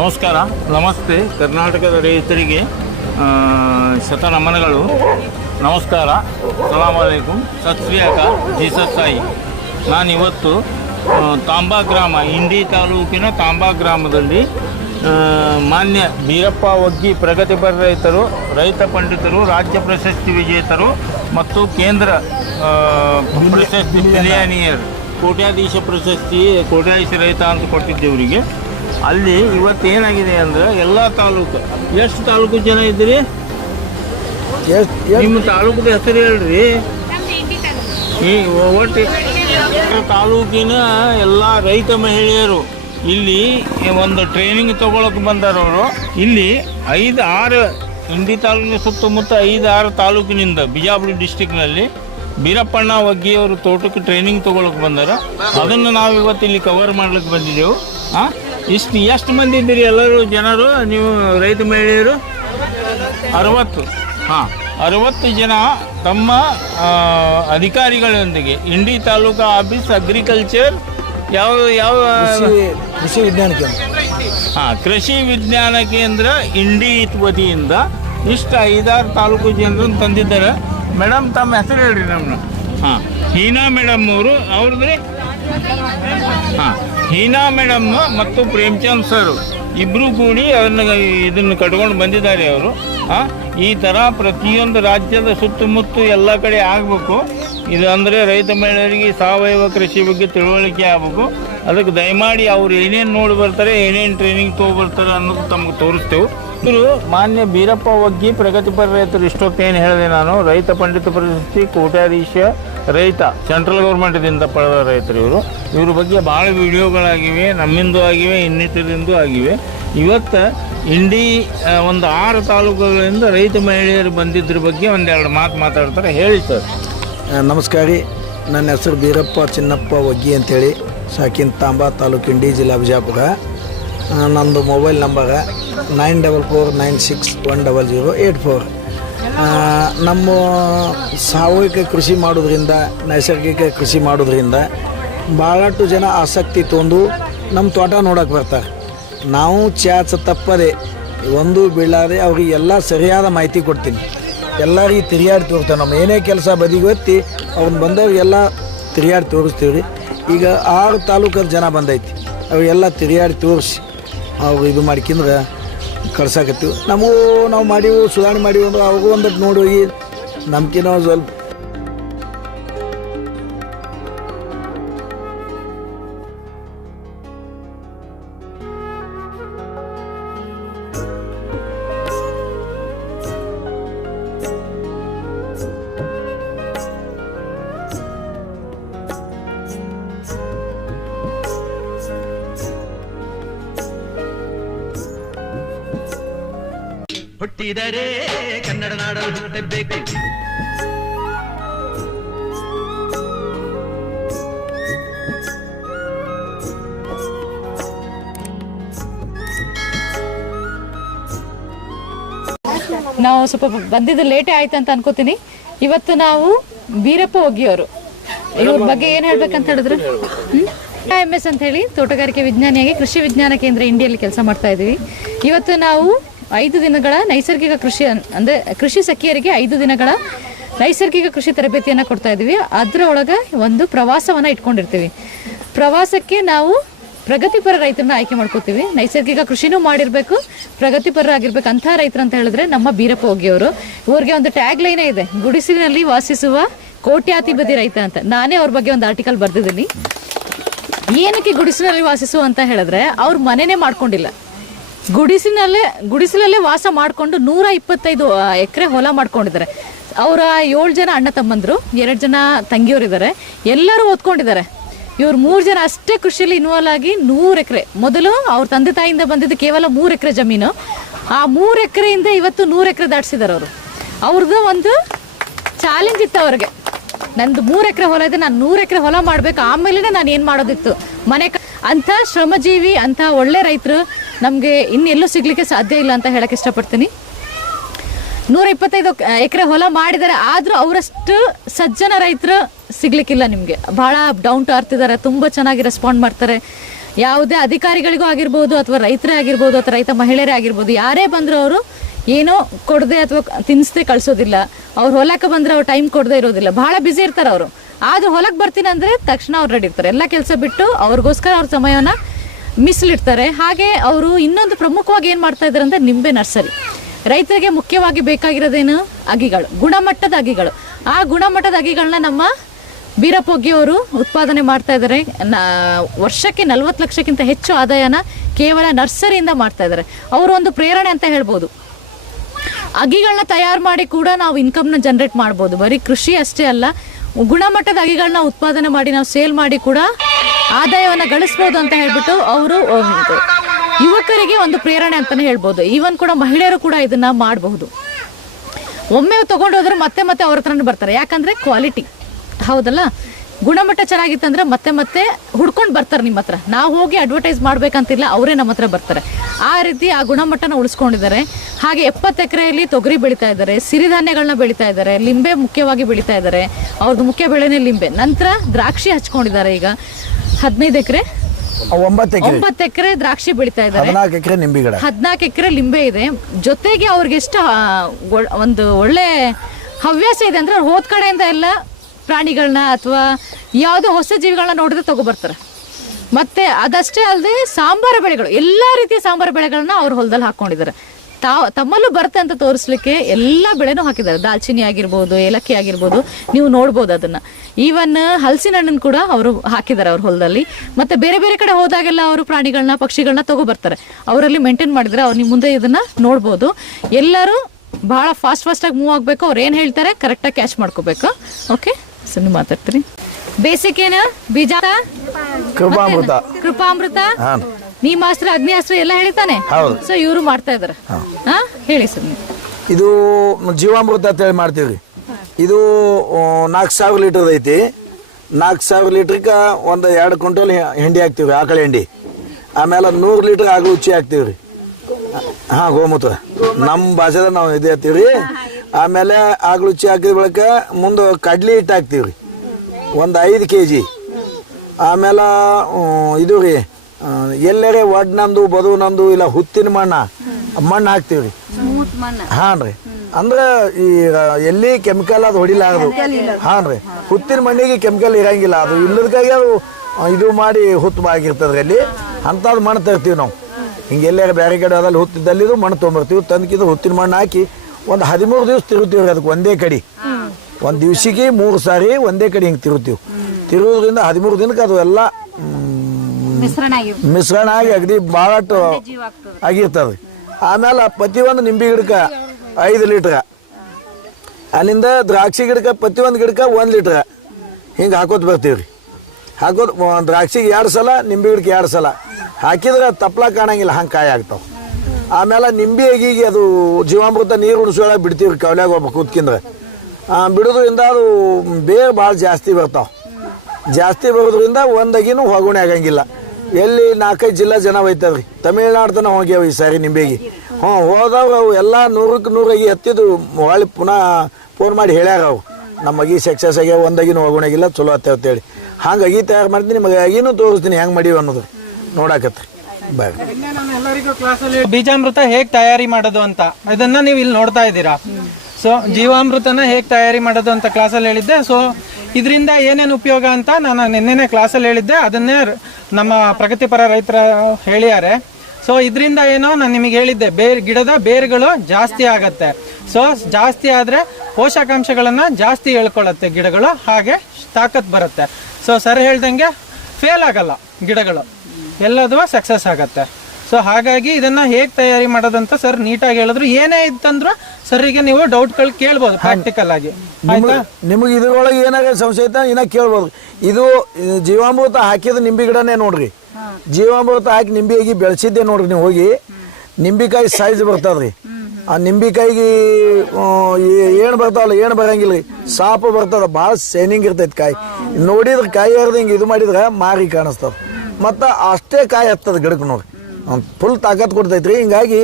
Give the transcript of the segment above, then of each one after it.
ನಮಸ್ಕಾರ. ನಮಸ್ತೆ. ಕರ್ನಾಟಕದ ರೈತರಿಗೆ ಶತ ಶತನಮನಗಳು ನಮಸ್ಕಾರ. ಸಲಾಮ್ ಅಲೈಕುಮ್ ಜೀಸಸ್ ಸಾಯಿ. ನಾನಿವತ್ತು ತಾಂಬಾ ಗ್ರಾಮ ಇಂಡಿ ತಾಲೂಕಿನ ತಾಂಬಾ ಗ್ರಾಮದಲ್ಲಿ ಮಾನ್ಯ ಬೀರಪ್ಪ ಒಗ್ಗಿ ಪ್ರಗತಿಪರ ರೈತರು ರೈತ ಪಂಡಿತರು ರಾಜ್ಯ ಪ್ರಶಸ್ತಿ ವಿಜೇತರು ಮತ್ತು ಕೇಂದ್ರ ಪ್ರಶಸ್ತಿ ಮಿಲಿಯಾನಿಯರ್ ಕೋಟ್ಯಾಧೀಶ ಪ್ರಶಸ್ತಿ ಕೋಟ್ಯಾಧೀಶ ರೈತ ಅಂತ ಕೊಟ್ಟಿದ್ದೇವರಿಗೆ ಅಲ್ಲಿ ಇವತ್ತು ಏನಾಗಿದೆ ಅಂದ್ರೆ ಎಲ್ಲ ತಾಲೂಕು. ಎಷ್ಟು ತಾಲೂಕು ಜನ ಇದ್ರಿ ನಿಮ್ಮ ತಾಲೂಕದ ಹೆಸರು ಹೇಳ್ರಿ. ಈ ಒಟ್ಟು ತಾಲೂಕಿನ ಎಲ್ಲ ರೈತ ಮಹಿಳೆಯರು ಇಲ್ಲಿ ಒಂದು ಟ್ರೈನಿಂಗ್ ತಗೊಳಕ್ ಬಂದಾರವರು ಇಲ್ಲಿ ಐದು ಆರು ಇಂಡಿ ತಾಲೂಕಿನ ಸುತ್ತಮುತ್ತ ಐದು ಆರು ತಾಲೂಕಿನಿಂದ ಬಿಜಾಪುರ ಡಿಸ್ಟಿಕ್ನಲ್ಲಿ ಬೀರಪ್ಪಣ್ಣ ವಗ್ಗಿಯವರು ತೋಟಕ್ಕೆ ಟ್ರೈನಿಂಗ್ ತಗೊಳಕ್ ಬಂದಾರ. ಅದನ್ನು ನಾವು ಇವತ್ತು ಇಲ್ಲಿ ಕವರ್ ಮಾಡ್ಲಿಕ್ಕೆ ಬಂದಿದ್ದೆವು. ಆ? ಇಷ್ಟು ಎಷ್ಟು ಮಂದಿ ಇದ್ದೀರಿ ಎಲ್ಲರೂ ಜನರು? ನೀವು ರೈತ ಮಹಿಳೆಯರು? ಅರವತ್ತು. ಹಾಂ. ಅರವತ್ತು ಜನ ತಮ್ಮ ಅಧಿಕಾರಿಗಳೊಂದಿಗೆ. ಇಂಡಿ ತಾಲೂಕು ಆಫೀಸ್ ಅಗ್ರಿಕಲ್ಚರ್ ಯಾವ ಯಾವ ಕೃಷಿ ವಿಜ್ಞಾನ ಕೇಂದ್ರ. ಹಾಂ ಕೃಷಿ ವಿಜ್ಞಾನ ಕೇಂದ್ರ ಇಂಡಿ ವತಿಯಿಂದ ಇಷ್ಟು ಐದಾರು ತಾಲೂಕು ಜನರನ್ನು ತಂದಿದ್ದಾರೆ. ಮೇಡಮ್ ತಮ್ಮ ಹೆಸರು ಹೇಳ್ರಿ ನಮ್ಮನ್ನ ಹಾಂ. ಹೀನಾ ಮೇಡಮ್ ಅವರು ಅವ್ರದ್ರಿ? ಹಾಂ, ಹೀನಾ ಮೇಡಮ್ ಮತ್ತು ಪ್ರೇಮ್ಚಂದ್ ಸರ್ ಇಬ್ಬರು ಕೂಡಿ ಅದನ್ನು ಇದನ್ನು ಕಟ್ಕೊಂಡು ಬಂದಿದ್ದಾರೆ ಅವರು. ಹಾಂ, ಈ ಥರ ಪ್ರತಿಯೊಂದು ರಾಜ್ಯದ ಸುತ್ತಮುತ್ತ ಎಲ್ಲ ಕಡೆ ಆಗಬೇಕು. ಇದು ಅಂದರೆ ರೈತ ಮಹಿಳೆಯರಿಗೆ ಸಾವಯವ ಕೃಷಿ ಬಗ್ಗೆ ತಿಳುವಳಿಕೆ ಆಗಬೇಕು. ಅದಕ್ಕೆ ದಯಮಾಡಿ ಅವ್ರು ಏನೇನು ನೋಡಿ ಬರ್ತಾರೆ, ಏನೇನು ಟ್ರೈನಿಂಗ್ ತೊಗೊಬರ್ತಾರೆ ಅನ್ನೋದು ತಮಗೆ ತೋರಿಸ್ತೇವೆ. ಇವರು ಮಾನ್ಯ ಬೀರಪ್ಪ ಒಗ್ಗಿ ಪ್ರಗತಿಪರ ರೈತರು, ಇಷ್ಟೊತ್ತೇನು ಹೇಳಿದೆ ನಾನು. ರೈತ ಪಂಡಿತ ಪ್ರಶಸ್ತಿ, ಕೋಟ್ಯಾಧೀಶ ರೈತ ಸೆಂಟ್ರಲ್ ಗೌರ್ಮೆಂಟ್ದಿಂದ ಪಡೆದ ರೈತರು ಇವರು. ಇವ್ರ ಬಗ್ಗೆ ಭಾಳ ವಿಡಿಯೋಗಳಾಗಿವೆ, ನಮ್ಮಿಂದೂ ಆಗಿವೆ ಇನ್ನಿತರಿಂದೂ ಆಗಿವೆ. ಇವತ್ತು ಇಂಡಿ ಒಂದು ಆರು ತಾಲೂಕುಗಳಿಂದ ರೈತ ಮಹಿಳೆಯರು ಬಂದಿದ್ರ ಬಗ್ಗೆ ಒಂದೆರಡು ಮಾತು ಮಾತಾಡ್ತಾರೆ. ಹೇಳಿ ಸರ್. ನಮಸ್ಕಾರ ರೀ. ನನ್ನ ಹೆಸರು ಬೀರಪ್ಪ ಚಿನ್ನಪ್ಪ ಒಗ್ಗಿ ಅಂತೇಳಿ. ಸಾಕಿನ್ ತಾಂಬಾ ತಾಲೂಕು ಇಂಡಿ ಜಿಲ್ಲಾ ಬಿಜಾಪುರ. ನಂದು mobile number nine double four nine six one double zero eight four. ನಮ್ಮ ಸಾವಯವಿಕ ಕೃಷಿ ಮಾಡೋದ್ರಿಂದ ನೈಸರ್ಗಿಕ ಕೃಷಿ ಮಾಡೋದ್ರಿಂದ ಭಾಳಷ್ಟು ಜನ ಆಸಕ್ತಿ ತೊಂದು ನಮ್ಮ ತೋಟ ನೋಡೋಕೆ ಬರ್ತಾರೆ. ನಾವು ಚಾಚ ತಪ್ಪದೆ ಒಂದು ಬೀಳಾದೆ ಅವ್ರಿಗೆ ಎಲ್ಲ ಸರಿಯಾದ ಮಾಹಿತಿ ಕೊಡ್ತೀನಿ. ಎಲ್ಲರಿಗೆ ತಿರುಗಾಡಿ ತೋರಿಸ್ತೇವೆ ನಮ್ಮ ಏನೇ ಕೆಲಸ ಬದಿಗೊತ್ತಿ ಅವ್ನು ಬಂದವ್ರಿಗೆಲ್ಲ ತಿರುಗಾಡಿ ತೋರಿಸ್ತೀವಿ ರೀ ಈಗ ಆರು ತಾಲೂಕದ ಜನ ಬಂದೈತಿ. ಅವೆಲ್ಲ ತಿರುಗಾಡಿ ತೋರಿಸಿ ಅವ್ರು ಇದು ಮಾಡ್ಕೊಂಡ್ರೆ ಕಳ್ಸಾಕತ್ತೀವಿ. ನಮಗೂ ನಾವು ಮಾಡೀವು ಸುಧಾರಣೆ ಮಾಡೀವಿ ಅಂದ್ರೆ ಅವ್ರಿಗೂ ಒಂದಟ್ಟು ನೋಡಿ ಹೋಗಿ ಸ್ವಲ್ಪ ಹುಟ್ಟಿದರೆ ಕನ್ನಡ ನಾಡಲು ಹುಟ್ಟಬೇಕು ನಾವು ಸ್ವಲ್ಪ ಬಂದಿದ್ದು ಲೇಟೇ ಆಯ್ತು ಅಂತ ಅನ್ಕೋತೀನಿ. ಇವತ್ತು ನಾವು ಬೀರಪ್ಪ ಒಗ್ಗಿಯವರು. ಇವ್ರ ಬಗ್ಗೆ ಏನ್ ಹೇಳ್ಬೇಕಂತ ಹೇಳಿದ್ರೆ? ಎಂ ಎಸ್ ಅಂತ ಹೇಳಿ ತೋಟಗಾರಿಕೆ ವಿಜ್ಞಾನಿಯಾಗಿ ಕೃಷಿ ವಿಜ್ಞಾನ ಕೇಂದ್ರ ಇಂಡಿಯಲ್ಲಿ ಕೆಲಸ ಮಾಡ್ತಾ ಇದೀವಿ. ಇವತ್ತು ನಾವು ಐದು ದಿನಗಳ ನೈಸರ್ಗಿಕ ಕೃಷಿ ಅಂದರೆ ಕೃಷಿ ಸಖಿಯರಿಗೆ ಐದು ದಿನಗಳ ನೈಸರ್ಗಿಕ ಕೃಷಿ ತರಬೇತಿಯನ್ನು ಕೊಡ್ತಾ ಇದೀವಿ. ಅದರೊಳಗೆ ಒಂದು ಪ್ರವಾಸವನ್ನ ಇಟ್ಕೊಂಡಿರ್ತೀವಿ. ಪ್ರವಾಸಕ್ಕೆ ನಾವು ಪ್ರಗತಿಪರ ರೈತರನ್ನ ಆಯ್ಕೆ ಮಾಡ್ಕೋತೀವಿ. ನೈಸರ್ಗಿಕ ಕೃಷಿನೂ ಮಾಡಿರಬೇಕು ಪ್ರಗತಿಪರ ಆಗಿರ್ಬೇಕು ಅಂತ ರೈತರು ಅಂತ ಹೇಳಿದ್ರೆ ನಮ್ಮ ಬೀರಪ್ಪ ಹೋಗಿಯವರು ಇವ್ರಿಗೆ ಒಂದು ಟ್ಯಾಗ್ ಲೈನೇ ಇದೆ. ಗುಡಿಸಿನಲ್ಲಿ ವಾಸಿಸುವ ಕೋಟ್ಯಾಧಿಪತಿ ರೈತ ಅಂತ. ನಾನೇ ಅವ್ರ ಬಗ್ಗೆ ಒಂದು ಆರ್ಟಿಕಲ್ ಬರೆದಿದ್ದೀನಿ. ಏನಕ್ಕೆ ಗುಡಿಸಿನಲ್ಲಿ ವಾಸಿಸುವ ಅಂತ ಹೇಳಿದ್ರೆ ಅವ್ರ ಮನೆನೇ ಮಾಡ್ಕೊಂಡಿಲ್ಲ. ಗುಡಿಸಿನಲ್ಲೇ, ಗುಡಿಸಲಲ್ಲೇ ವಾಸ ಮಾಡಿಕೊಂಡು ನೂರ ಇಪ್ಪತ್ತೈದು ಎಕರೆ ಹೊಲ ಮಾಡ್ಕೊಂಡಿದ್ದಾರೆ. ಅವರ ಏಳು ಜನ ಅಣ್ಣ ತಮ್ಮಂದರು, ಎರಡು ಜನ ತಂಗಿಯವರಿದ್ದಾರೆ. ಎಲ್ಲರೂ ಓದ್ಕೊಂಡಿದ್ದಾರೆ. ಇವ್ರು ಮೂರು ಜನ ಅಷ್ಟೇ ಕೃಷಿಯಲ್ಲಿ ಇನ್ವಾಲ್ವ್ ಆಗಿ ನೂರು ಎಕರೆ. ಮೊದಲು ಅವ್ರ ತಂದೆ ತಾಯಿಯಿಂದ ಬಂದಿದ್ದು ಕೇವಲ ಮೂರು ಎಕರೆ ಜಮೀನು. ಆ ಮೂರು ಎಕರೆಯಿಂದ ಇವತ್ತು ನೂರು ಎಕರೆ ದಾಟಿಸಿದ್ದಾರೆ ಅವರು. ಅವ್ರದ್ದು ಒಂದು ಚಾಲೆಂಜ್ ಇತ್ತು ಅವ್ರಿಗೆ. ನಂದು ಮೂರು ಎಕರೆ ಹೊಲ ಇದೆ, ನಾನು ನೂರು ಎಕರೆ ಹೊಲ ಮಾಡಬೇಕು. ಆಮೇಲೆ ನಾನು ಏನು ಮಾಡೋದಿತ್ತು? ಮನೆ ಅಂಥ ಶ್ರಮಜೀವಿ, ಅಂಥ ಒಳ್ಳೆ ರೈತರು ನಮಗೆ ಇನ್ನೆಲ್ಲೂ ಸಿಗಲಿಕ್ಕೆ ಸಾಧ್ಯ ಇಲ್ಲ ಅಂತ ಹೇಳಕ್ಕೆ ಇಷ್ಟಪಡ್ತೀನಿ. ನೂರ ಇಪ್ಪತ್ತೈದು ಎಕರೆ ಹೊಲ ಮಾಡಿದ್ದಾರೆ ಆದರೂ ಅವರಷ್ಟು ಸಜ್ಜನ ರೈತರು ಸಿಗ್ಲಿಕ್ಕಿಲ್ಲ ನಿಮಗೆ. ಭಾಳ ಡೌನ್ ಟು ಅರ್ತ್ ಇದ್ದಾರೆ ತುಂಬ ಚೆನ್ನಾಗಿ ರೆಸ್ಪಾಂಡ್ ಮಾಡ್ತಾರೆ. ಯಾವುದೇ ಅಧಿಕಾರಿಗಳಿಗೂ ಆಗಿರ್ಬೋದು ಅಥವಾ ರೈತರೇ ಆಗಿರ್ಬೋದು ಅಥವಾ ರೈತ ಮಹಿಳೆಯರೇ ಆಗಿರ್ಬೋದು, ಯಾರೇ ಬಂದರೂ ಅವರು ಏನೋ ಕೊಡದೆ ಅಥವಾ ತಿನ್ನಿಸ್ದೆ ಕಳಿಸೋದಿಲ್ಲ. ಅವ್ರು ಹೊಲಕ್ಕೆ ಬಂದರೆ ಅವ್ರು ಟೈಮ್ ಕೊಡದೆ ಇರೋದಿಲ್ಲ. ಭಾಳ ಬ್ಯುಸಿ ಇರ್ತಾರೆ ಅವರು. ಆದರೂ ಹೊಲಕ್ಕೆ ಬರ್ತೀನಿ ಅಂದರೆ ತಕ್ಷಣ ಅವ್ರು ರೆಡಿ ಇರ್ತಾರೆ. ಎಲ್ಲ ಕೆಲಸ ಬಿಟ್ಟು ಅವ್ರಿಗೋಸ್ಕರ ಅವ್ರ ಸಮಯನ ಮೀಸಲಿಡ್ತಾರೆ. ಹಾಗೆ ಅವರು ಇನ್ನೊಂದು ಪ್ರಮುಖವಾಗಿ ಏನು ಮಾಡ್ತಾ ಇದ್ದಾರೆ ಅಂದರೆ ನಿಂಬೆ ನರ್ಸರಿ. ರೈತರಿಗೆ ಮುಖ್ಯವಾಗಿ ಬೇಕಾಗಿರೋದೇನು? ಅಗಿಗಳು, ಗುಣಮಟ್ಟದ ಅಗಿಗಳು. ಆ ಗುಣಮಟ್ಟದ ಅಗಿಗಳನ್ನ ನಮ್ಮ ಬೀರಪ್ಪೊಗ್ಗಿ ಅವರು ಉತ್ಪಾದನೆ ಮಾಡ್ತಾ ಇದ್ದಾರೆ. ವರ್ಷಕ್ಕೆ ನಲ್ವತ್ತು ಲಕ್ಷಕ್ಕಿಂತ ಹೆಚ್ಚು ಆದಾಯನ ಕೇವಲ ನರ್ಸರಿಯಿಂದ ಮಾಡ್ತಾ ಇದ್ದಾರೆ. ಅವರು ಒಂದು ಪ್ರೇರಣೆ ಅಂತ ಹೇಳ್ಬೋದು. ಅಗಿಗಳನ್ನ ತಯಾರು ಮಾಡಿ ಕೂಡ ನಾವು ಇನ್ಕಮ್ನ ಜನರೇಟ್ ಮಾಡ್ಬೋದು. ಬರೀ ಕೃಷಿ ಅಷ್ಟೇ ಅಲ್ಲ ಗುಣಮಟ್ಟದ ಅಗಿಗಳನ್ನ ಉತ್ಪಾದನೆ ಮಾಡಿ ನಾವು ಸೇಲ್ ಮಾಡಿ ಕೂಡ ಆದಾಯವನ್ನು ಗಳಿಸ್ಬೋದು ಅಂತ ಹೇಳ್ಬಿಟ್ಟು ಅವರು ಯುವಕರಿಗೆ ಒಂದು ಪ್ರೇರಣೆ ಅಂತಾನೆ ಹೇಳ್ಬೋದು. ಈವನ್ ಕೂಡ ಮಹಿಳೆಯರು ಕೂಡ ಇದನ್ನ ಮಾಡಬಹುದು. ಒಮ್ಮೆ ತಗೊಂಡೋದ್ರೆ ಮತ್ತೆ ಮತ್ತೆ ಅವ್ರ ಹತ್ರನೇ ಬರ್ತಾರೆ. ಯಾಕಂದ್ರೆ ಕ್ವಾಲಿಟಿ ಹೌದಲ್ಲ? ಗುಣಮಟ್ಟ ಚೆನ್ನಾಗಿತ್ತಂದ್ರೆ ಮತ್ತೆ ಮತ್ತೆ ಹುಡ್ಕೊಂಡು ಬರ್ತಾರೆ ನಿಮ್ಮ ಹತ್ರ. ನಾವು ಹೋಗಿ ಅಡ್ವರ್ಟೈಸ್ ಮಾಡ್ಬೇಕಂತಿಲ್ಲ, ಅವರೇ ನಮ್ಮ ಹತ್ರ ಬರ್ತಾರೆ. ಆ ರೀತಿ ಆ ಗುಣಮಟ್ಟನ ಉಳಿಸ್ಕೊಂಡಿದ್ದಾರೆ. ಹಾಗೆ ಎಪ್ಪತ್ತು ಎಕರೆಯಲ್ಲಿ ತೊಗರಿ ಬೆಳೀತಾ ಇದ್ದಾರೆ. ಸಿರಿಧಾನ್ಯಗಳನ್ನ ಬೆಳೀತಾ ಇದ್ದಾರೆ. ಲಿಂಬೆ ಮುಖ್ಯವಾಗಿ ಬೆಳೀತಾ ಇದ್ದಾರೆ. ಅವ್ರದ್ದು ಮುಖ್ಯ ಬೆಳೆನೇ ಲಿಂಬೆ. ನಂತರ ದ್ರಾಕ್ಷಿ ಹಚ್ಕೊಂಡಿದ್ದಾರೆ ಈಗ. ಹದಿನೈದು ಎಕರೆ? ಒಂಬತ್ತು ಎಕರೆ. ದ್ರಾಕ್ಷಿ ಬೆಳೀತಾ ಇದ್ದಾರೆ. ಹದಿನಾಲ್ಕು ಎಕರೆ ಲಿಂಬೆ ಇದೆ. ಜೊತೆಗೆ ಅವ್ರಿಗೆ ಎಷ್ಟು ಒಂದು ಒಳ್ಳೆ ಹವ್ಯಾಸ ಇದೆ ಅಂದ್ರೆ ಹೋದ್ ಹೋದ ಕಡೆಯಿಂದ ಎಲ್ಲ ಪ್ರಾಣಿಗಳನ್ನ ಅಥವಾ ಯಾವುದೋ ಹೊಸ ಜೀವಿಗಳನ್ನ ನೋಡಿದ್ರೆ ತಗೊಬರ್ತಾರೆ ಮತ್ತೆ ಅದಷ್ಟೇ ಅಲ್ಲದೆ ಸಾಂಬಾರ ಬೆಳೆಗಳು, ಎಲ್ಲ ರೀತಿಯ ಸಾಂಬಾರ ಬೆಳೆಗಳನ್ನ ಅವ್ರ ಹೊಲದಲ್ಲಿ ಹಾಕೊಂಡಿದ್ದಾರೆ. ತಾವು ತಮ್ಮಲ್ಲೂ ಬರುತ್ತೆ ಅಂತ ತೋರಿಸ್ಲಿಕ್ಕೆ ಎಲ್ಲ ಬೆಳೆನೂ ಹಾಕಿದ್ದಾರೆ. ದಾಲ್ಚಿನ್ನಿ ಆಗಿರ್ಬೋದು, ಏಲಕ್ಕಿ ಆಗಿರ್ಬೋದು, ನೀವು ನೋಡ್ಬೋದು ಅದನ್ನ. ಈವನ್ ಹಲಸಿನ ಹಣ್ಣನ್ನು ಕೂಡ ಅವರು ಹಾಕಿದ್ದಾರೆ ಅವ್ರ ಹೊಲದಲ್ಲಿ. ಮತ್ತೆ ಬೇರೆ ಬೇರೆ ಕಡೆ ಹೋದಾಗೆಲ್ಲ ಅವರು ಪ್ರಾಣಿಗಳನ್ನ ಪಕ್ಷಿಗಳನ್ನ ತಗೊಬರ್ತಾರೆ. ಅವರಲ್ಲಿ ಮೇಂಟೈನ್ ಮಾಡಿದ್ರೆ ಅವ್ರು ನಿಮ್ಮ ಮುಂದೆ ಇದನ್ನ ನೋಡ್ಬೋದು. ಎಲ್ಲರೂ ಬಹಳ ಫಾಸ್ಟ್ ಫಾಸ್ಟಾಗಿ ಮೂವ್ ಆಗಬೇಕು. ಅವ್ರು ಏನು ಹೇಳ್ತಾರೆ ಕರೆಕ್ಟಾಗಿ ಕ್ಯಾಚ್ ಮಾಡ್ಕೋಬೇಕು. ಓಕೆ ಸುಮ್ಮನೆ ಮಾತಾಡ್ತೀರಿ. ಬೇಸಿಕ್ ಏನು ಬೀಜ ಕೃಪಾಮೃತ. ಕೃಪಾಮೃತ? ಹಾಂ. ನೀ ಮಾಸ್ತ್ರ ಅಗ್ನಿಅಸ್ತ್ರ ಎಲ್ಲ ಹೇಳ್ತಾನೆ ಹೌದು. ಸೊ ಇವರು ಮಾಡ್ತಾ ಇದಾರೆ. ಹಾ. ಹೇಳಿ ಸರ್ ಇದು ಜೀವಾಮೃತ ಅಂತ ಹೇಳಿ ಮಾಡ್ತೀವಿ ಇದು ನಾಲ್ಕು ಸಾವಿರ ಲೀಟರ್ ಐತಿ. ನಾಲ್ಕು ಸಾವಿರ ಲೀಟ್ರಿಗೆ ಒಂದು ಎರಡು ಕ್ವಿಂಟಲ್ ಹೆಂಡಿ ಹಾಕ್ತೀವಿ ಆಕಳ ಹಿಂಡಿ. ಆಮೇಲೆ ನೂರು ಲೀಟ್ರ್ ಆಗು ಉಚ್ಚಿ ಹಾಕ್ತೀವಿ ರೀ. ಹಾಂ ಗೋಮೂತ್ರ. ನಮ್ಮ ಭಾಷೆದಾಗ ನಾವು ಇದು ಹಾಕ್ತೀವಿ ರೀ. ಆಮೇಲೆ ಆಗಲು ಉಚ್ಚಿ ಹಾಕಿದ ಬಳಿಕ ಮುಂದೆ ಕಡ್ಲಿ ಹಿಟ್ಟು ಹಾಕ್ತೀವಿ ರೀ. ಒಂದು ಐದು ಕೆ ಜಿ ಆಮೇಲೆ ಇದು ರೀ ಎಲ್ಲರೇ ಒಡ್ ನಂದು ಬದು ನಂದು ಇಲ್ಲ ಹುತ್ತಿನ ಮಣ್ಣ ಮಣ್ಣು ಹಾಕ್ತೀವಿ ರೀ. ಹಾಂ ರೀ. ಅಂದ್ರೆ ಈ ಎಲ್ಲಿ ಕೆಮಿಕಲ್ ಅದು ಹೊಡಿಲಾರದು. ಹಾಂ ರೀ. ಹುತ್ತಿನ ಮಣ್ಣಿಗೆ ಕೆಮಿಕಲ್ ಇರಂಗಿಲ್ಲ. ಅದು ಇಲ್ಲದಕ್ಕಾಗಿ ಅದು ಇದು ಮಾಡಿ ಹುತ್ತು ಆಗಿರ್ತದ್ರಿ ಅಲ್ಲಿ. ಅಂಥದ್ದು ಮಣ್ಣು ತರ್ತೀವಿ ನಾವು. ಹಿಂಗೆ ಎಲ್ಲ ಬೇರೆ ಕಡೆ ಅದಲ್ಲಿ ಹುತ್ತಿದ್ದಲ್ಲಿ ಮಣ್ಣು ತೊಗೊಂಬರ್ತೀವಿ. ತಂದ್ಕಿದ್ದು ಹುತ್ತಿನ ಮಣ್ಣು ಹಾಕಿ ಒಂದು ಹದಿಮೂರು ದಿವಸ ತಿರುಗ್ತೀವಿ ಅದಕ್ಕೆ ಒಂದೇ ಕಡೆ. ಒಂದು ದಿವ್ಸಕ್ಕೆ ಮೂರು ಸಾರಿ ಒಂದೇ ಕಡೆ ಹಿಂಗೆ ತಿರುತ್ತೀವಿ ತಿರುಗೋದ್ರಿಂದ ಹದಿಮೂರು ದಿನಕ್ಕೆ ಅದು ಎಲ್ಲ ಮಿಶ್ರಣ ಆಗಿ ಅಗದಿ ಭಾಳಷ್ಟು ಆಗಿರ್ತದೆ. ಆಮೇಲೆ ಒಂದು ನಿಂಬೆ ಗಿಡಕ್ಕೆ ಐದು ಲೀಟ್ರ. ಅಲ್ಲಿಂದ ದ್ರಾಕ್ಷಿ ಗಿಡಕ್ಕೆ ಪ್ರತಿಯೊಂದು ಗಿಡಕ್ಕೆ ಒಂದು ಲೀಟ್ರ. ಹಿಂಗೆ ಹಾಕೋತ ಬರ್ತೀವಿ ರೀ ಹಾಕೋದು ದ್ರಾಕ್ಷಿಗೆ ಎರಡು ಸಲ ನಿಂಬೆ ಗಿಡಕ್ಕೆ ಎರಡು ಸಲ. ಹಾಕಿದ್ರೆ ತಪ್ಪಲ ಕಾಣಂಗಿಲ್ಲ ಹಂಗೆ ಕಾಯಿ ಆಗ್ತಾವೆ. ಆಮೇಲೆ ನಿಂಬೆ ಅಗಿಗೆ ಅದು ಜೀವಾಮೃತ ನೀರು ಉಣಿಸೋಳ ಬಿಡ್ತೀವಿ ರೀ ಕವಲ್ಯಾಗ ಹೋಗ್ಬೇಕು ಕೂತ್ಕಿಂದ್ರೆ. ಬಿಡೋದ್ರಿಂದ ಅದು ಬೇಗ ಭಾಳ ಜಾಸ್ತಿ ಬರ್ತಾವೆ. ಜಾಸ್ತಿ ಬರೋದ್ರಿಂದ ಒಂದಗಿನೂ ಹೊಗುಣೆ ಆಗಂಗಿಲ್ಲ. ಎಲ್ಲಿ ನಾಲ್ಕೈದು ಜಿಲ್ಲಾ ಜನ ಹೋಯ್ತಾವ್ರಿ ತಮಿಳ್ನಾಡು ತನಕ ಹೋಗ್ಯಾವ ಈ ಸಾರಿ ನಿಂಬೆಗೆ. ಹ್ಞೂ, ಹೋದವ್ರು ಅವು ಎಲ್ಲ ನೂರಕ್ಕೆ ನೂರಾಗಿ ಎತ್ತಿದ್ದು ಹೊಳ್ಳಿ ಪುನಃ ಫೋನ್ ಮಾಡಿ ಹೇಳ್ಯಾರ ಅವು. ನಮ್ಮ ಅಗಿ ಸಕ್ಸಸ್ ಆಗ್ಯಾವ ಹೋಗೋಣ ಹೊಗುಣಾಗಿಲ್ಲ ಚಲೋ ಆತ ಅಂತೇಳಿ. ಹಂಗೆ ಅಗಿ ತಯಾರು ಮಾಡ್ತೀನಿ ನಿಮಗೆ ಅಗಿನೂ ತೋರಿಸ್ತೀನಿ, ಹೆಂಗೆ ಮಾಡೀವಿ ಅನ್ನೋದು. ನೋಡಾಕತ್ರಿ. ಬೀಜಾಮೃತ ಹೇಗೆ ತಯಾರಿ ಮಾಡೋದು ಅಂತ. ಅದನ್ನ ನೀವು ಇಲ್ಲಿ ನೋಡ್ತಾ ಇದ್ದೀರಾ? ಸೊ ಜೀವಾಮೃತನ ಹೇಗೆ ತಯಾರಿ ಮಾಡೋದು ಅಂತ ಕ್ಲಾಸಲ್ಲಿ ಹೇಳಿದ್ದೆ. ಸೊ ಇದರಿಂದ ಏನೇನು ಉಪಯೋಗ ಅಂತ ನಾನು ನಿನ್ನೆನೆ ಕ್ಲಾಸಲ್ಲಿ ಹೇಳಿದ್ದೆ. ಅದನ್ನೇ ನಮ್ಮ ಪ್ರಗತಿಪರ ರೈತರ ಹೇಳಿದ್ದಾರೆ. ಸೊ ಇದರಿಂದ ಏನೋ ನಾನು ನಿಮಗೆ ಹೇಳಿದ್ದೆ, ಬೇರ್, ಗಿಡದ ಬೇರುಗಳು ಜಾಸ್ತಿ ಆಗತ್ತೆ. ಸೊ ಜಾಸ್ತಿ ಆದರೆ ಪೋಷಕಾಂಶಗಳನ್ನು ಜಾಸ್ತಿ ಹೇಳ್ಕೊಳ್ಳುತ್ತೆ ಗಿಡಗಳು, ಹಾಗೆ ತಾಕತ್ ಬರುತ್ತೆ. ಸೊ ಸರ್ ಹೇಳ್ದಂಗೆ ಫೇಲ್ ಆಗಲ್ಲ ಗಿಡಗಳು. ಎಲ್ಲದೂ ಸಕ್ಸಸ್ ಆಗತ್ತೆ. ಸೊ ಹಾಗಾಗಿ ಇದನ್ನ ಹೇಗೆ ತಯಾರಿ ಮಾಡೋದಂತ ಸರ್ ನೀಟಾಗಿ ಹೇಳಿದ್ರು. ಏನೇ ಇತ್ತಂದ್ರು ಈಗ ನೀವು ಡೌಟ್ಗಳು ಕೇಳ್ಬೋದು ಪ್ರಾಕ್ಟಿಕಲ್ ಆಗಿ. ನಿಮಗೆ ಇದ್ರೊಳಗೆ ಏನಾಗ ಸಂಶಯ ಐತ ಇನ್ನ ಕೇಳ್ಬೋದು. ಇದು ಜೀವಾಮೃತ ಹಾಕಿದ ನಿಂಬೆ ಗಿಡನೇ ನೋಡ್ರಿ. ಜೀವಾಮೃತ ಹಾಕಿ ನಿಂಬೆಗಿ ಬೆಳೆಸಿದ್ದೆ ನೋಡ್ರಿ ನೀವು ಹೋಗಿ. ನಿಂಬಿಕಾಯಿ ಸೈಜ್ ಬರ್ತದ್ರಿ. ಆ ನಿಂಬಿಕಾಯಿಗೆ ಏನು ಬರ್ತಾವಲ್ಲ ಏನು ಬರಂಗಿಲ್ಲ ರೀ. ಸಾಪು ಬರ್ತದ ಭಾಳ ಸೈನಿಂಗ್ ಇರ್ತೈತಿ ಕಾಯಿ. ನೋಡಿದ್ರೆ ಕಾಯಿ ಹರಿದು ಹಿಂಗೆ ಇದು ಮಾಡಿದ್ರೆ ಮಾರಿ ಕಾಣಿಸ್ತದ. ಮತ್ತು ಅಷ್ಟೇ ಕಾಯಿ ಹತ್ತದ ಗಿಡಕ್ಕೆ ನೋಡ್ರಿ. ಫುಲ್ ತಾಕತ್ ಕೊಡ್ತೈತ್ರಿ. ಹಿಂಗಾಗಿ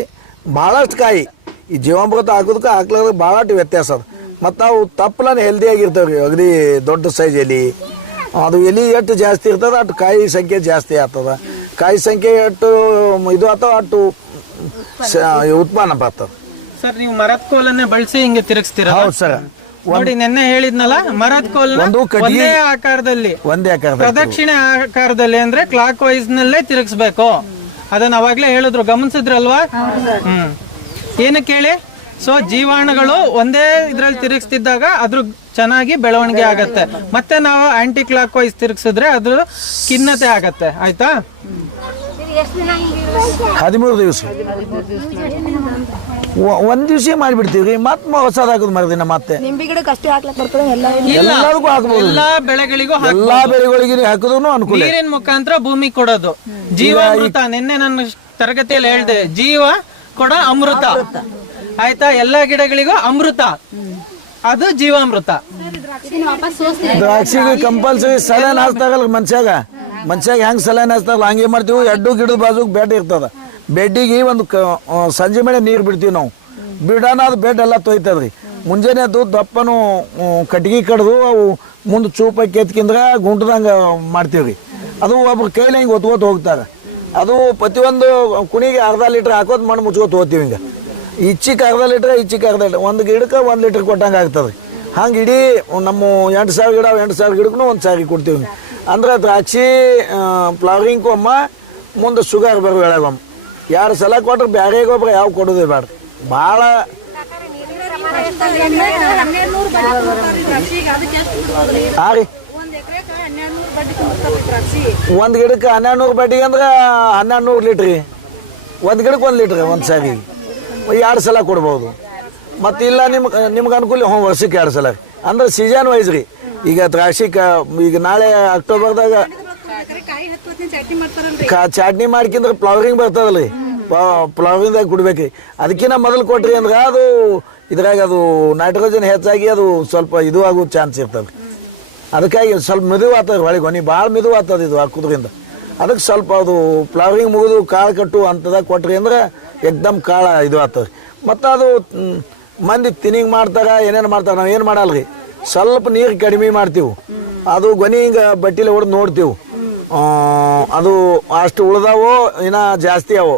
ಭಾಳಷ್ಟು ಕಾಯಿ. ಈ ಜೀವಾಮೃತ ಹಾಕೋದಕ್ಕೆ ಹಾಕ್ಲಾರ ಭಾಳಷ್ಟು ವ್ಯತ್ಯಾಸ ಅದ. ಮತ್ತು ಅವು ತಪ್ಪಲನ ಹೆಲ್ದಿ ಆಗಿರ್ತಾವೆ ರೀ ಅಗದಿ ದೊಡ್ಡ ಸೈಜ್ ಎಲೆ. ಅದು ಎಲಿ ಎಷ್ಟು ಜಾಸ್ತಿ ಇರ್ತದ ಅಷ್ಟು ಕಾಯಿ ಸಂಖ್ಯೆ ಜಾಸ್ತಿ ಆಗ್ತದೆ. ಕಾಯಿ ಸಂಖ್ಯೆ ಎಷ್ಟು ಇದು ಅಥವಾ ಅಷ್ಟು ಉತ್ಪನ್ನ ಬರ್ತದೆ. ಸರ್ ನೀವು ಮರದ ಕೋಲನ್ನೇ ಬಳಸಿ ಹಿಂಗೆ ತಿರುಗಿಸ್ತೀರಾ? ಹೌದು ಸರ್. ನೋಡಿ ನೆನ್ನೆ ಹೇಳಿದ್ನಲ್ಲ ಮರದ ಕೋಲ್ನ ಒಂದೇ ಆಕಾರದಲ್ಲಿ ಒಂದೇ ಆಕಾರ ಪ್ರದಕ್ಷಿಣೆ ಆಕಾರದಲ್ಲಿ ಅಂದ್ರೆ ಕ್ಲಾಕ್ ವೈಸ್ ನಲ್ಲೇ ತಿರುಗಿಸ್ಬೇಕು. ಅದನ್ನ ಅವಾಗ್ಲೇ ಹೇಳಿದ್ರು ಗಮನಿಸಿದ್ರಲ್ವಾ? ಹ್ಮ್. ಏನಕ್ಕೆ ಹೇಳಿ? ಸೊ ಜೀವಾಣುಗಳು ಒಂದೇ ಇದ್ರಲ್ಲಿ ತಿರುಗಿಸ್ತಿದ್ದಾಗ ಅದ್ರ ಚೆನ್ನಾಗಿ ಬೆಳವಣಿಗೆ ಆಗತ್ತೆ. ಮತ್ತೆ ನಾವು ಆಂಟಿ ಕ್ಲಾಕ್ ವೈಸ್ ತಿರುಗಿಸಿದ್ರೆ ಅದ್ರ ಖಿನ್ನತೆ ಆಗತ್ತೆ. ಆಯ್ತಾ? ಹದಿಮೂರು ದಿವಸ. ಒಂದು ದಿವಸ ಮಾಡಿಬಿಡ್ತೀವಿ. ರೀ ಮತ್ತೆ ಹೊಸದು ಮರದಿನ ಮರುದಿನ ಮತ್ತೆ ನಿಂಬೆ ಗಿಡಕ್ಕೆ ಅಷ್ಟೇ ಹಾಕ್ಲಕ್ ಬರ್ತದೆ ಎಲ್ಲ ಇಲ್ಲ ಎಲ್ಲದಕ್ಕೂ ಹಾಕ್ಬೋದು. ಎಲ್ಲಾ ಬೆಳೆಗಳಿಗೂ ಹಾಕ್- ಎಲ್ಲಾ ಬೆಳೆಗಳಿಗೆ ಹಾಕಿದ್ರು ಅನುಕೂಲ. ನೀರಿನ ಮುಖಾಂತರ ಭೂಮಿ ಕೊಡೋದು. ಜೀವಾಮೃತ ನಿನ್ನೆ ನನ್ನ ತರಗತಿಯಲ್ಲಿ ಹೇಳ್ದೆ ಜೀವ ಕೊಡ ಅಮೃತ. ಆಯ್ತಾ? ಎಲ್ಲಾ ಗಿಡಗಳಿಗೂ ಅಮೃತ. ಅದು ಜೀವಾಮೃತ. ದ್ರಾಕ್ಷಿಗೆ ಕಂಪಲ್ಸರಿ ಸಲೈನ್ ಹಾಕ್ತಾರಲ್ಲ ಮನ್ಷ್ಯಾಗ. ಮನ್ಷ್ಯಾಗ ಹೆಂಗ್ ಸಲನ್ ಹಾಕ್ತಾರಲ್ಲ ಹಂಗೆ ಮಾಡ್ತೀವಿ. ಎಡ್ಡು ಗಿಡದ ಬಾಜುಗೆ ಬೆಡ್ ಇರ್ತದ. ಬೆಡ್ಡಿಗೆ ಒಂದು ಕ ಸಂಜೆ ಮೇಲೆ ನೀರು ಬಿಡ್ತೀವಿ ನಾವು. ಬಿಡೋಣ ಅದು ಬೆಡ್ ಎಲ್ಲ ತೊಯ್ತದ್ರಿ. ಮುಂಜಾನೆ ಅದು ದಪ್ಪನು ಕಟ್ಗೆ ಕಡ್ದು ಅವು ಮುಂದೆ ಚೂಪ ಕೆತ್ಕಿಂದ್ರೆ ಗುಂಟದಂಗೆ ಮಾಡ್ತೀವಿ ರೀ ಅದು ಒಬ್ರು ಕೈಲಿ ಹಿಂಗೆ ಒತ್ಕೋತ ಹೋಗ್ತಾರೆ. ಅದು ಪ್ರತಿಯೊಂದು ಕುಣಿಗೆ ಅರ್ಧ ಲೀಟ್ರ್ ಹಾಕೋದು ಮಣ್ಣು ಮುಚ್ಕೋತ ಹೋಗ್ತೀವಿ ಹಿಂಗೆ. ಇಚ್ಚಿಗೆ ಅರ್ಧ ಲೀಟ್ರ್ ಇಚ್ಚಿಗೆ ಅರ್ಧ ಲೀಟ್ರ್. ಒಂದು ಗಿಡಕ್ಕೆ ಒಂದು ಲೀಟ್ರ್ ಕೊಟ್ಟಂಗೆ ಆಗ್ತದೆ ಹಂಗೆ ಇಡೀ ನಮ್ಮ ಎಂಟು ಸಾವಿರ ಗಿಡ, ಎಂಟು ಸಾವಿರ ಗಿಡಕ್ಕೂ ಒಂದು ಸಾರಿ ಕೊಡ್ತೀವಿ ಅಂದ್ರೆ ದ್ರಾಕ್ಷಿ ಫ್ಲವರಿಂಗ್ ಕೊಮ್ಮ, ಮುಂದೆ ಶುಗರ್ ಬರೋ ಬೆಳೆಗೊಮ್ಮ ಎರಡು ಸಲ ಕೊಟ್ರೆ ಬ್ಯಾರೆ ಗೊಬ್ಬರ ಯಾವ ಕೊಡೋದೇ ಬೇಡ. ಭಾಳ ಹಾಂ ರೀ ಒಂದು ಗಿಡಕ್ಕೆ ಹನ್ನೆರಡು ನೂರು ಬಡ್ಡಿ ಅಂದ್ರೆ ಹನ್ನೆರಡು ನೂರು ಲೀಟ್ರಿ. ಒಂದು ಗಿಡಕ್ಕೆ ಒಂದು ಲೀಟ್ರಿ ಒಂದು ಸಾರಿ. ಎರಡು ಸಲ ಕೊಡ್ಬೋದು. ಮತ್ತು ಇಲ್ಲ ನಿಮ್ಗೆ ನಿಮ್ಗೆ ಅನುಕೂಲ ಹ್ಞೂ, ವರ್ಷಕ್ಕೆ ಎರಡು ಸಲ. ಅಂದ್ರೆ ಸೀಸನ್ ವೈಸ್ ರೀ. ಈಗ ದ್ರಾಕ್ಷಿ ಈಗ ನಾಳೆ ಅಕ್ಟೋಬರ್ದಾಗ ಚಾಟ್ನಿ ಮಾಡ್ಕಿಂದ್ರೆ ಫ್ಲವರಿಂಗ್ ಬರ್ತದಲ್ಲ ರೀ ಫ್ಲವರಿಂಗ್ದಾಗ ಕುಡ್ಬೇಕ್ರಿ. ಅದಕ್ಕಿಂತ ಮೊದಲು ಕೊಟ್ರಿ ಅಂದ್ರೆ ಅದು ಇದ್ರಾಗ ಅದು ನೈಟ್ರೋಜನ್ ಹೆಚ್ಚಾಗಿ ಅದು ಸ್ವಲ್ಪ ಇದು ಆಗೋ ಚಾನ್ಸ್ ಇರ್ತದೆ ಅದಕ್ಕಾಗಿ ಸ್ವಲ್ಪ ಮೆದು ಆಗ್ತದೆ ಹೊಳೆ ಗೊನಿ. ಭಾಳ ಮೆದು ಆಗ್ತದೆ ಇದು ಹಾಕೋದ್ರಿಂದ. ಅದಕ್ಕೆ ಸ್ವಲ್ಪ ಅದು ಫ್ಲವರಿಂಗ್ ಮುಗಿದು ಕಾಳು ಕಟ್ಟು ಅಂತದಾಗ ಕೊಟ್ರಿ ಅಂದ್ರೆ ಎಕ್ದಮ್ ಕಾಳು ಇದು ಆಗ್ತದೆ ಮತ್ತು ಅದು ಮಂದಿ ತಿನಿಂಗ್ ಮಾಡ್ತಾರೆ, ಏನೇನು ಮಾಡ್ತಾರೆ ನಾವು ಏನು ಮಾಡಲ್ರಿ? ಸ್ವಲ್ಪ ನೀರು ಕಡಿಮೆ ಮಾಡ್ತೀವಿ. ಅದು ಗೊನಿ ಹಿಂಗೆ ಬಟ್ಟಿಲೆ ಹೊಡೆದು ನೋಡ್ತೀವಿ. ಅದು ಅಷ್ಟು ಉಳ್ದಾವು, ಇನ್ನ ಜಾಸ್ತಿ ಅವು.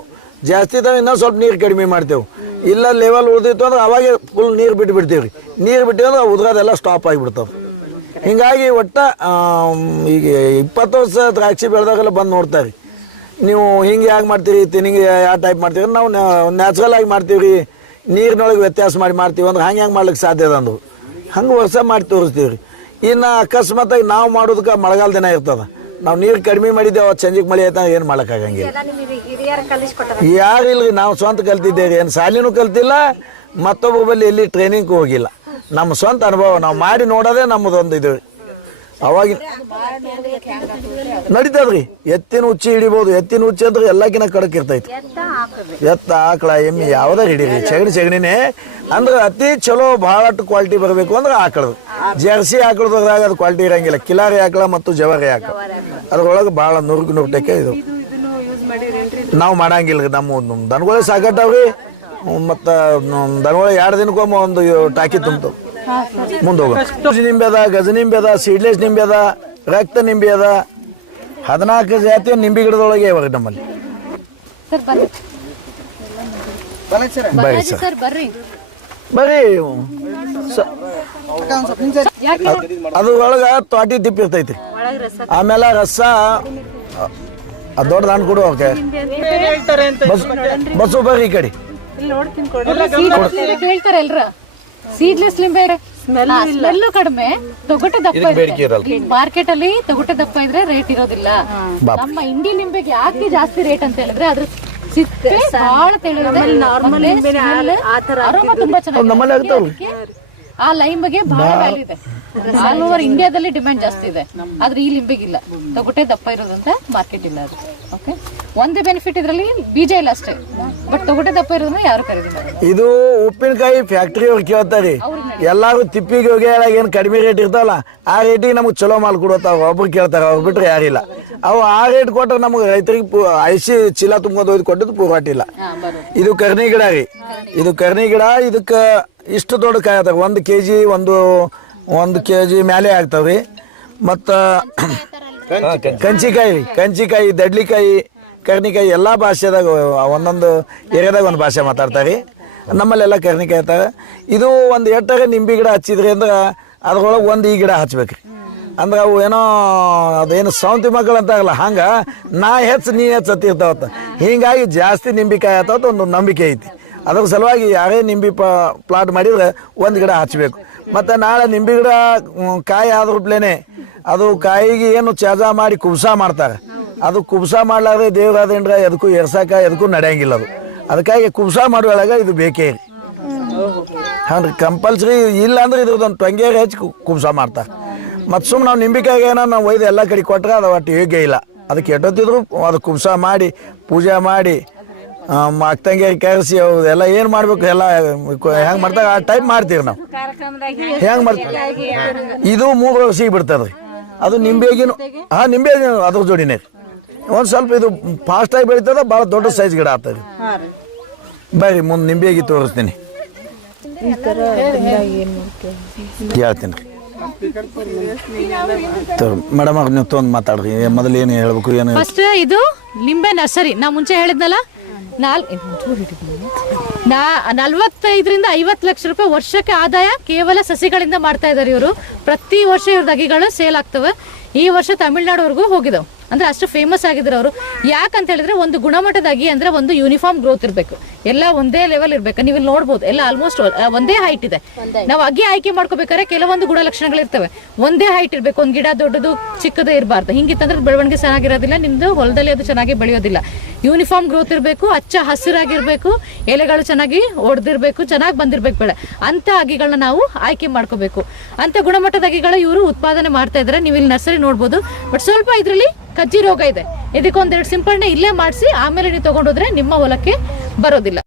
ಜಾಸ್ತಿ ಇದಾವೆ ಇನ್ನೂ ಸ್ವಲ್ಪ ನೀರು ಕಡಿಮೆ ಮಾಡ್ತೇವೆ. ಇಲ್ಲ ಲೆವೆಲ್ ಉಳ್ದಿತ್ತು ಅಂದ್ರೆ ಅವಾಗೆ ಫುಲ್ ನೀರು ಬಿಟ್ಟು ಬಿಡ್ತೀವಿ ರೀ. ನೀರು ಬಿಟ್ಟಿವಿ ಅಂದ್ರೆ ಉದ್ರದೆಲ್ಲ ಸ್ಟಾಪ್ ಆಗಿಬಿಡ್ತಾವೆ. ಹಿಂಗಾಗಿ ಒಟ್ಟು ಈಗ ಇಪ್ಪತ್ತು ವರ್ಷ ದ್ರಾಕ್ಷಿ ಬೆಳೆದಾಗೆಲ್ಲ ಬಂದು ನೋಡ್ತಾರೆ ನೀವು ಹಿಂಗೆ ಯಾಕೆ ಮಾಡ್ತೀರಿ, ತಿನ್ನಿಂಗೆ ಯಾವ ಟೈಪ್ ಮಾಡ್ತೀವಿ ನಾವು ನ್ಯಾಚುರಲ್ ಆಗಿ ಮಾಡ್ತೀವಿ ರೀ. ನೀರಿನೊಳಗೆ ವ್ಯತ್ಯಾಸ ಮಾಡಿ ಮಾಡ್ತೀವಿ ಅಂದ್ರೆ ಹಂಗೆ ಹೆಂಗೆ ಮಾಡ್ಲಿಕ್ಕೆ ಸಾಧ್ಯ ಅದ. ಹಂಗೆ ವರ್ಷ ಮಾಡಿ ತೋರಿಸ್ತೀವಿ ರೀ. ಇನ್ನು ಅಕಸ್ಮಾತಾಗಿ ನಾವು ಮಾಡೋದಕ್ಕೆ ಮಳೆಗಾಲ ದಿನ ಇರ್ತದ. ನಾವು ನೀರು ಕಡಿಮೆ ಮಾಡಿದ್ದೇವೆ ಅವತ್ತು ಸಂಜೆಗೆ ಮಳೆ ಆಯ್ತಾ ಏನು ಮಾಡೋಕ್ಕಾಗಂಗಿಲ್ಲ. ಯಾರು ಇಲ್ರಿ ನಾವು ಸ್ವಂತ ಕಲ್ತಿದ್ದೇವೆ ಏನು ಶಾಲಿನೂ ಕಲ್ತಿಲ್ಲ ಮತ್ತೊಬ್ಬರ ಬಳಿ ಎಲ್ಲಿ ಟ್ರೈನಿಂಗ್ ಹೋಗಿಲ್ಲ. ನಮ್ಮ ಸ್ವಂತ ಅನುಭವ ನಾವು ಮಾಡಿ ನೋಡೋದೇ ನಮ್ಮದೊಂದು ಇದು. ಅವಾಗ ನಡೀತದ್ರಿ. ಎತ್ತಿನ ಉಚ್ಚಿ ಹಿಡಿಬೋದು ಎತ್ತಿನ ಉಚ್ಚಿ ಅಂದ್ರೆ ಎಲ್ಲಕ್ಕಿನ ಕಡಕ್ ಇರ್ತೈತಿ. ಎತ್ತ ಆಕಳ ಎಮ್ಮಿ ಯಾವ್ದಾರ ಹಿಡೀರಿ. ಸೆಗಣಿ ಸೆಗಣಿನೇ ಅಂದ್ರೆ ಅತಿ ಚಲೋ ಭಾಳಷ್ಟು ಕ್ವಾಲಿಟಿ ಬರಬೇಕು ಅಂದ್ರೆ ಆಕಳದು. ಜರ್ಸಿ ಆಕಳದಾಗ ಅದು ಕ್ವಾಲಿಟಿ ಇರಂಗಿಲ್ಲ. ಕಿಲಾರಿ ಹಾಕಲ ಮತ್ತು ಜವಾರಿ ಹಾಕಲ. ಅದ್ರೊಳಗೆ ಭಾಳ ನುರುಗು ನುಗ್ಟಕ್ಕೆ ಇದು. ನಾವು ಮಾಡಂಗಿಲ್ಲ ರೀ ನಮ್ಮ ನಮ್ಮ ದನಗಳೇ ಸಾಕಟ್ಟವ್ರಿ ಮತ್ತು ದನಗಳು ಎರಡು ದಿನಕ್ಕೊಮ್ಮೆ ಒಂದು ಟಾಕಿ ತುಂಬಿತು ಮುಂದೆ ಹೋಗ ನಿಂಬೆ ಅದ ಗಜ ನಿಂಬೆ ಅದ ಸೀಡ್ಲೆಸ್ ನಿಂಬೆ ಅದ ರಕ್ತ ನಿಂಬೆ ಅದ ಹದಿನಾಲ್ಕು ಜಾತಿಯ ನಿಂಬೆ ಗಿಡದೊಳಗೆ ಇವಾಗ ನಮ್ಮಲ್ಲಿ. ಸರ್ ಬರ್ರಿ ಬರ್ರಿ. ಸರ್ ಅದು ಒಳಗೆ ತ್ವಾಟಿ ದಿಪ್ಪ ಇರ್ತೈತಿ. ಆಮೇಲೆ ರಸ ದೊಡ್ಡ ಹಣ್ಣು ಕೊಡು ಓಕೆ ಹೇಳ್ತಾರೆ ಅಂತ ಬಸ್ ಬಸ್ಸು ಬರ್ರಿ ಈ ಕಡೆ. ಹೇಳ್ತಾರೆ ಎಲ್ರ ಸೀಡ್ಲೆಸ್ ಲಿಂಬೆ ಸ್ಮೆಲ್ ಕಡಿಮೆ. ತೊಗಟೆ ದಪ್ಪ ಮಾರ್ಕೆಟ್ ಅಲ್ಲಿ ತೊಗಟೆ ದಪ್ಪ ಇದ್ರೆ ರೇಟ್ ಇರೋದಿಲ್ಲ. ನಮ್ಮ ಇಂಡಿ ಲಿಂಬೆಗೆ ಯಾಕೆ ಜಾಸ್ತಿ ರೇಟ್ ಅಂತ ಹೇಳಿದ್ರೆ ಅದ್ರ ಸಿಪ್ಪೆ ಬಹಳ ತೆಳು ನಾರ್ಮಲ್ ತುಂಬಾ ಚೆನ್ನಾಗಿ ನಮ್ಮಲ್ಲಿ ಆಗ್ತಾವ್ರಿ ಆ ಲೈಂಬಗೆ ಬಹಳ ವ್ಯಾಲ್ಯೂ ಇದೆ. ಆಲ್ ಓವರ್ ಇಂಡಿಯಾದಲ್ಲಿ ಡಿಮ್ಯಾಂಡ್ ಜಾಸ್ತಿ ಇದೆ. ಆದ್ರೆ ಈ ಲಿಂಬೆಗಿಲ್ಲ. ತಗೊಟ್ಟೆ ದಪ್ಪ ಇರೋದಂತ ಮಾರ್ಕೆಟ್ ಇಲ್ಲ ಅದು. ಓಕೆ ಒಂದೇ ಬೆನಿಫಿಟ್ ಇದರಲ್ಲಿ ಬೀಜ ಇಲ್ಲ ಅಷ್ಟೇ. ಬಟ್ ತೊಗಟೆ ದಪ್ಪ ಇರೋದನ್ನ ಯಾರು ಖರೀದಿ ಮಾಡಲ್ಲ. ಇದು ಉಪ್ಪಿನಕಾಯಿ ಫ್ಯಾಕ್ಟ್ರಿ ಅವ್ರು ಕೇಳ್ತಾರೆ ಎಲ್ಲಾರು ತಿಪ್ಪಿಗೆ ಹೋಗಿ ಏನು ಕಡಿಮೆ ರೇಟ್ ಇರ್ತಾವಲ್ಲ ಆ ರೇಟಿಗೆ ನಮಗೆ ಚಲೋ ಮಾಲ್ ಕೊಡುತ್ತಾವ ಒಬ್ರು ಕೇಳ್ತಾರೆ ಅವ್ರು ಬಿಟ್ರೆ ಯಾರಿಲ್ಲ ಅವು ಆ ರೇಟ್ ಕೊಟ್ಟರೆ ನಮಗೆ ರೈತರಿಗೆ ಪು ಐಸಿ ಚೀಲ ತುಂಬೋದು ಒಯ್ದು ಕೊಟ್ಟದ್ದು ಪೂರಾಟಿಲ್ಲ ಇದು ಕರ್ನಿ ಗಿಡ ರೀ. ಇದು ಕರ್ನಿ ಗಿಡ ಇದಕ್ಕೆ ಇಷ್ಟು ದೊಡ್ಡ ಕಾಯಿ ಆಗ್ತಾವೆ ಒಂದು ಕೆ ಜಿ ಒಂದು ಒಂದು ಕೆ ಜಿ ಮೇಲೆ ಆಗ್ತಾವೆ ಮತ್ತು ಕಂಚಿಕಾಯಿ ರೀ. ಕಂಚಿಕಾಯಿ ದಡ್ಲಿಕಾಯಿ ಕರ್ನಿಕಾಯಿ ಎಲ್ಲ ಭಾಷೆದಾಗ, ಒಂದೊಂದು ಏರಿಯಾದಾಗ ಒಂದು ಭಾಷೆ ಮಾತಾಡ್ತಾರೆ. ನಮ್ಮಲ್ಲೆಲ್ಲ ಕರ್ನಿಕಾಯಿ ಇರ್ತಾರೆ ಇದು ಒಂದು ಎಟ್ಟಾಗ ನಿಂಬೆ ಗಿಡ ಹಚ್ಚಿದ್ರಿ ಅಂದ್ರೆ ಅದ್ರೊಳಗೆ ಒಂದು ಈ ಗಿಡ ಹಚ್ಬೇಕು ರೀ ಅಂದ್ರೆ ಅವು ಏನೋ ಅದೇನು ಸೌಂತಿ ಮಕ್ಕಳು ಆಗಲ್ಲ, ಹಂಗೆ ನಾ ಹೆಚ್ಚು ನೀ ಹೆಚ್ಚು ಹತ್ತಿರ್ತಾವತ್ತ. ಹೀಗಾಗಿ ಜಾಸ್ತಿ ನಿಂಬಿಕಾಯಿ ಆತಾವತ್ತ ಒಂದು ನಂಬಿಕೆ ಐತಿ. ಅದ್ರ ಸಲುವಾಗಿ ಯಾರೇ ನಿಂಬಿ ಪ್ಲಾಟ್ ಮಾಡಿದ್ರೆ ಒಂದು ಗಿಡ ಹಚ್ಚಬೇಕು ಮತ್ತು ನಾಳೆ ನಿಂಬೆ ಗಿಡ ಕಾಯಿ ಆದ್ರಪ್ಲೇನೆ ಅದು ಕಾಯಿಗೆ ಏನು ಚಾಜಾ ಮಾಡಿ ಕುಬ್ಸ ಮಾಡ್ತಾರೆ. ಅದು ಕುಬ್ಸ ಮಾಡ್ಲಾರ್ದೆ ದೇವ್ರಾದೇನ್ರ ಎದಕ್ಕೂ ಎರ್ಸಾಕ ಎದಕ್ಕೂ ನಡೆಯಂಗಿಲ್ಲ ಅದು. ಅದಕ್ಕಾಗಿ ಕುಬ್ಸ ಮಾಡುವಾಗ ಇದು ಬೇಕೇ ರೀ ಹಾಂ ಕಂಪಲ್ಸರಿ ಇಲ್ಲ ಅಂದ್ರೆ ಇದ್ರದ್ದೊಂದು ಟೊಂಗೇರಿ ಹಚ್ಚಿ ಕುಬ್ಸ ಮಾಡ್ತಾರೆ. ಮತ್ತು ಸುಮ್ಮನೆ ನಾವು ನಿಂಬಿಕಾಯಿಗೆ ಏನೋ ನಾವು ಒಯ್ದು ಎಲ್ಲ ಕಡೆ ಕೊಟ್ರೆ ಅದು ಒಟ್ಟು ಯೋಗ್ಯ ಇಲ್ಲ. ಅದಕ್ಕೆ ಎಟ್ಟೊತ್ತಿದ್ರು ಅದು ಕುಬ್ಸ ಮಾಡಿ, ಪೂಜೆ ಮಾಡಿ ಅಕ್ಕಂಗೇರಿ ಕರೆಸಿ ಎಲ್ಲ ಏನು ಮಾಡ್ಬೇಕು ಎಲ್ಲ ಹೆಂಗೆ ಮಾಡ್ತಾರೆ ಆ ಟೈಪ್ ಮಾಡ್ತೀವಿ ನಾವು. ಹೆಂಗೆ ಮಾಡ್ತೀವಿ ಇದು ಮೂರು ಸಿಗಿ ಬಿಡ್ತದೆ ಅದು ನಿಂಬೆಗಿನ ಹಾಂ, ನಿಂಬೆ ಅದ್ರ ಜೋಡಿನೇ ಒಂದು ಸ್ವಲ್ಪ ಇದು ಫಾಸ್ಟಾಗಿ ಬೆಳೀತದ ಭಾಳ ದೊಡ್ಡ ಸೈಜ್ ಗಿಡ ಆಗ್ತದೆ. ಬರ್ರಿ ಮುಂದೆ ನಿಂಬೆಗಿ ತೋರಿಸ್ತೀನಿ. ಹೇಳ್ತೀನಿ ರೀ. ಮೇಡಮ್ ಅವ್ರು ನೀವು ತೊಗೊಂಡು ಮಾತಾಡ್ರಿ ಮೊದಲು ಏನು ಹೇಳ್ಬೇಕು ಏನು ಫಸ್ಟ್ ಇದು ನಿಂಬೆ ನರ್ಸರಿ. ನಾ ಮುಂಚೆ ಹೇಳಿದ್ನಲ್ಲ ನಾಲ್. ನಾ ನಲ್ವತ್ತೈದರಿಂದ ಐವತ್ತು ಲಕ್ಷ ರೂಪಾಯಿ ವರ್ಷಕ್ಕೆ ಆದಾಯ ಕೇವಲ ಸಸಿಗಳಿಂದ ಮಾಡ್ತಾ ಇದ್ದಾರೆ ಇವರು. ಪ್ರತಿ ವರ್ಷ ಇವ್ರದ್ದು ಅಗಿಗಳು ಸೇಲ್ ಆಗ್ತವೆ. ಈ ವರ್ಷ ತಮಿಳ್ನಾಡುವರೆಗೂ ಹೋಗಿದಾವೆ. ಅಂದ್ರೆ ಅಷ್ಟು ಫೇಮಸ್ ಆಗಿದ್ರು ಅವರು. ಯಾಕಂತ ಹೇಳಿದ್ರೆ ಒಂದು ಗುಣಮಟ್ಟದಾಗಿ ಅಂದ್ರೆ ಒಂದು ಯೂನಿಫಾರ್ಮ್ ಗ್ರೋತ್ ಇರಬೇಕು. ಎಲ್ಲ ಒಂದೇ ಲೆವೆಲ್ ಇರಬೇಕು. ನೀವು ಇಲ್ಲಿ ನೋಡ್ಬೋದು ಎಲ್ಲ ಆಲ್ಮೋಸ್ಟ್ ಒಂದೇ ಹೈಟ್ ಇದೆ. ನಾವು ಅಗಿ ಆಯ್ಕೆ ಮಾಡ್ಕೋಬೇಕಾದ್ರೆ ಕೆಲವೊಂದು ಗುಣಲಕ್ಷಣಗಳಿರ್ತವೆ ಒಂದೇ ಹೈಟ್ ಇರಬೇಕು ಒಂದು ಗಿಡ ದೊಡ್ಡದು ಚಿಕ್ಕದೇ ಇರಬಾರ್ದು. ಹಿಂಗಿತ್ತಂದ್ರೆ ಬೆಳವಣಿಗೆ ಚೆನ್ನಾಗಿರೋದಿಲ್ಲ ನಿಮ್ಮದು ಹೊಲದಲ್ಲಿ ಅದು ಚೆನ್ನಾಗಿ ಬೆಳೆಯೋದಿಲ್ಲ. ಯೂನಿಫಾರ್ಮ್ ಗ್ರೋತ್ ಇರಬೇಕು ಹಚ್ಚ ಹಸಿರಾಗಿರ್ಬೇಕು ಎಲೆಗಳು ಚೆನ್ನಾಗಿ ಒಡೆದಿರಬೇಕು ಚೆನ್ನಾಗಿ ಬಂದಿರಬೇಕು ಬೆಳೆ. ಅಂತ ಅಗಿಗಳನ್ನ ನಾವು ಆಯ್ಕೆ ಮಾಡ್ಕೋಬೇಕು. ಅಂತ ಗುಣಮಟ್ಟದ ಅಗಿಗಳು ಇವರು ಉತ್ಪಾದನೆ ಮಾಡ್ತಾ ಇದ್ದಾರೆ ನೀವು ಇಲ್ಲಿ ನರ್ಸರಿ ನೋಡ್ಬೋದು. ಬಟ್ ಸ್ವಲ್ಪ ಇದರಲ್ಲಿ ಕಜ್ಜಿ ರೋಗ ಇದೆ. ಇದಕ್ಕೊಂದೆರಡು ಸಿಂಪಡಣೆ ಇಲ್ಲೇ ಮಾಡಿಸಿ ಆಮೇಲೆ ನೀವು ತಗೊಂಡೋದ್ರೆ ನಿಮ್ಮ ಹೊಲಕ್ಕೆ ಬರೋದಿಲ್ಲ.